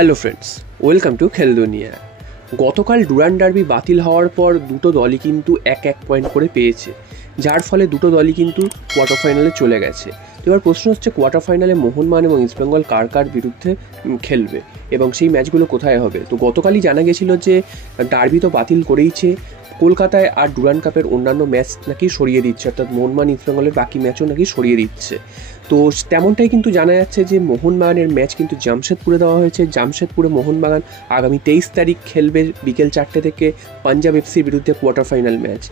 Hello friends, welcome to খেল দুনিয়া। গতকাল ডুরান্ড ডার্বি বাতিল হওয়ার পর দুটো দলই কিন্তু এক পয়েন্ট করে পেয়েছে, যার ফলে দুটো দলই কিন্তু কোয়ার্টার ফাইনালে চলে গেছে। তো এবার প্রশ্ন হচ্ছে, কোয়ার্টার ফাইনালে মোহনবাগান এবং ইস্টবেঙ্গল কার কার বিরুদ্ধে খেলবে এবং সেই ম্যাচগুলো কোথায় হবে। তো গতকালই জানা গেছিলো যে ডার্বি তো বাতিল করেইছে, কলকাতায় আর ডুরান্ড কাপের অন্যান্য ম্যাচ নাকি সরিয়ে দিচ্ছে, অর্থাৎ মোহনবাগান ইস্টবেঙ্গলের বাকি ম্যাচও নাকি সরিয়ে দিচ্ছে। তো তেমনটাই কিন্তু জানা যাচ্ছে যে মোহনবাগানের ম্যাচ কিন্তু জামশেদপুরে দেওয়া হয়েছে। জামশেদপুরে মোহনবাগান আগামী 23 তারিখ খেলবে বিকেল 4টে থেকে পাঞ্জাব এফসির বিরুদ্ধে কোয়ার্টার ফাইনাল ম্যাচ,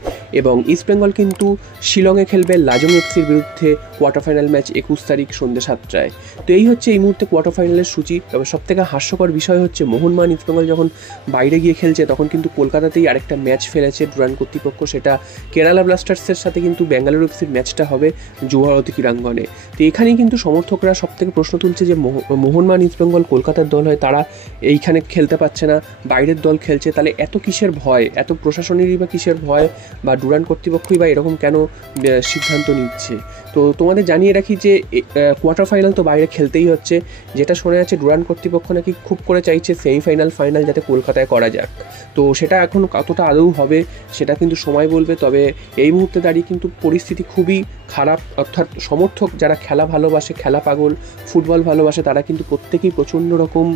এবং ইস্টবেঙ্গল কিন্তু শিলংয়ে খেলবে লাজং এফসির বিরুদ্ধে কোয়ার্টার ফাইনাল ম্যাচ 21 তারিখ সন্ধ্যে 7টায়। তো এই হচ্ছে এই মুহূর্তে কোয়ার্টার ফাইনালের সূচি। তবে সবথেকে হাস্যকর বিষয় হচ্ছে, মোহনবাগান ইস্টবেঙ্গল যখন বাইরে গিয়ে খেলছে তখন কিন্তু কলকাতাতেই আরেকটা ম্যাচ ফেলেছে ডুরান্ড কর্তৃপক্ষ, সেটা কেরালা ব্লাস্টার্সের সাথে কিন্তু বেঙ্গালুরু এফসির ম্যাচটা হবে জুহারতী ক্রীড়াঙ্গনে। তো এখানেই কিন্তু সমর্থকরা সব থেকে প্রশ্ন তুলছে যে মোহনবাগান ইস্টবেঙ্গল কলকাতার দল হয়, তারা এইখানে খেলতে পারছে না, বাইরের দল খেলছে, তাহলে এত কিসের ভয়, এত প্রশাসনেরই বা কিসের ভয়, বা ডুরান্ড কর্তৃপক্ষই বা এরকম কেন সিদ্ধান্ত নিচ্ছে। তো তোমাদের জানিয়ে রাখি যে কোয়ার্টার ফাইনাল তো বাইরে খেলতেই হচ্ছে। যেটা শোনা যাচ্ছে, ডুরান্ড কর্তৃপক্ষ নাকি খুব করে চাইছে সেমিফাইনাল ফাইনাল যাতে কলকাতায় করা যাক। তো সেটা এখন কতটা আদৌ হবে সেটা কিন্তু সময় বলবে। তবে এই মুহূর্তে দাঁড়িয়ে কিন্তু পরিস্থিতি খুবই খারাপ, অর্থাৎ সমর্থক যারা খেলা ভালোবাসে, খেলা পাগল, ফুটবল ভালোবাসে, তারা কিন্তু প্রত্যেকেই প্রচণ্ড রকম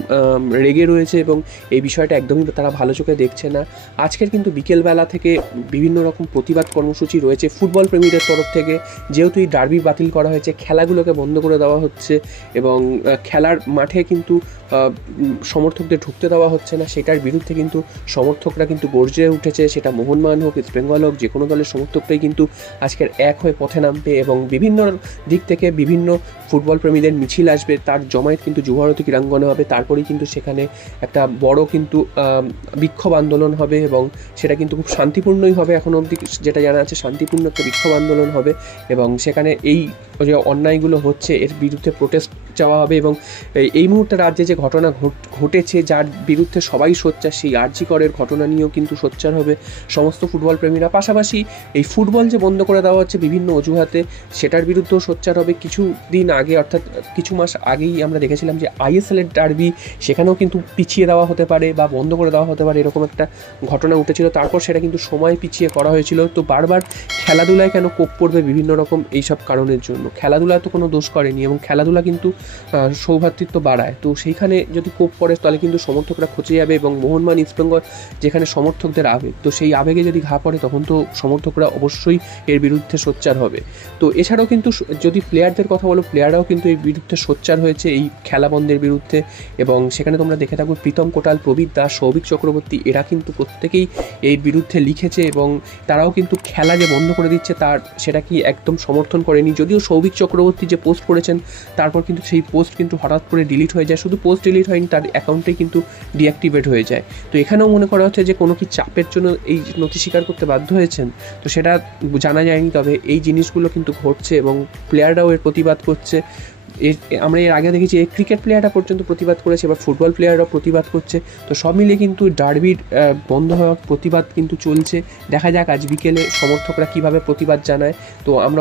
রেগে রয়েছে এবং এই বিষয়টা একদমই তারা ভালো চোখে দেখছে না। আজকের কিন্তু বিকেলবেলা থেকে বিভিন্ন রকম প্রতিবাদ কর্মসূচি রয়েছে ফুটবল প্রেমীদের তরফ থেকে। যেহেতু এই ডার্বি বাতিল করা হয়েছে, খেলাগুলোকে বন্ধ করে দেওয়া হচ্ছে এবং খেলার মাঠে কিন্তু সমর্থকদের ঢুকতে দেওয়া হচ্ছে না, সেটার বিরুদ্ধে কিন্তু সমর্থকরা কিন্তু গর্জে উঠেছে। সেটা মোহনবাগান হোক, ইস্টবেঙ্গল হোক, যে কোনো দলের সমর্থকরাই কিন্তু আজকের এক হয়ে পথে নামবে এবং বিভিন্ন দিক থেকে বিভিন্ন ফুটবল প্রেমীদের মিছিল আসবে, তার জমায়েত কিন্তু যুবভারতী ক্রীড়াঙ্গনে হবে। তারপরেই কিন্তু সেখানে একটা বড় কিন্তু বিক্ষোভ আন্দোলন হবে এবং সেটা কিন্তু খুব শান্তিপূর্ণই হবে। এখন অবধি যেটা জানা আছে, শান্তিপূর্ণ একটা বিক্ষোভ আন্দোলন হবে এবং সেখানে এই যে অন্যায়গুলো হচ্ছে এর বিরুদ্ধে প্রোটেস্ট চাওয়া হবে। এবং এই মুহূর্তে রাজ্যে যে ঘটনা ঘটেছে, যার বিরুদ্ধে সবাই সোচ্চার, সেই আরজি করের ঘটনা নিয়েও কিন্তু সোচ্চার হবে সমস্ত ফুটবল প্রেমীরা। পাশাপাশি এই ফুটবল যে বন্ধ করে দেওয়া হচ্ছে বিভিন্ন অজুহাতে, সেটার বিরুদ্ধেও সোচ্চার হবে। কিছুদিন আগে, অর্থাৎ কিছু মাস আগেই আমরা দেখেছিলাম যে আইএসএলের ডার্বি, সেখানেও কিন্তু পিছিয়ে দেওয়া হতে পারে বা বন্ধ করে দেওয়া হতে পারে, এরকম একটা ঘটনা উঠেছিল। তারপর সেটা কিন্তু সময় পিছিয়ে করা হয়েছিল। তো বারবার খেলাধুলায় কেন কোপ পড়বে বিভিন্ন রকম এইসব কারণের জন্য? খেলাধুলায় তো কোনো দোষ করেনি এবং খেলাধুলা কিন্তু সৌভ্রাতৃত্ব বাড়ায়। তো সেইখানে যদি কোপ পড়ে তাহলে কিন্তু সমর্থকরা খচে যাবে এবং মোহনবাগান ইস্টবেঙ্গল যেখানে সমর্থকদের আবেগ, তো সেই আবেগে যদি ঘা পড়ে তখন তো সমর্থকরা অবশ্যই এর বিরুদ্ধে সোচ্চার হবে। তো এছাড়াও কিন্তু যদি প্লেয়ারদের কথা বলো, প্লেয়াররাও কিন্তু এর বিরুদ্ধে সোচ্চার হয়েছে এই খেলা বন্ধের বিরুদ্ধে। এবং সেখানে তোমরা দেখে থাকো, প্রীতম কোটাল, প্রবীর দাস, সৌভিক চক্রবর্তী, এরা কিন্তু প্রত্যেকেই এর বিরুদ্ধে লিখেছে এবং তারাও কিন্তু খেলা যে বন্ধ করে দিচ্ছে সেটা কি একদম সমর্থন করেনি। যদিও সৌভিক চক্রবর্তী যে পোস্ট করেছেন তারপর কিন্তু সেই পোস্ট কিন্তু হঠাৎ করে ডিলিট হয়ে যায়। শুধু পোস্ট ডিলিট হয়নি, তার অ্যাকাউন্টে কিন্তু ডিঅ্যাক্টিভেট হয়ে যায়। তো এখানেও মনে করা হচ্ছে যে কোনো কি চাপের জন্য এই নথি স্বীকার করতে বাধ্য হয়েছেন, তো সেটা জানা যায়নি। তবে এই জিনিসগুলো কিন্তু ঘটছে এবং প্লেয়াররাও এর প্রতিবাদ করছে। আমরা এর আগে দেখেছি এই ক্রিকেট প্লেয়াররা পর্যন্ত প্রতিবাদ করেছে, এবার ফুটবল প্লেয়াররাও প্রতিবাদ করছে। তো সব মিলিয়ে কিন্তু ডার্বির বন্ধ হওয়ার প্রতিবাদ কিন্তু চলছে। দেখা যাক আজ বিকেলে সমর্থকরা কীভাবে প্রতিবাদ জানায়। তো আমরা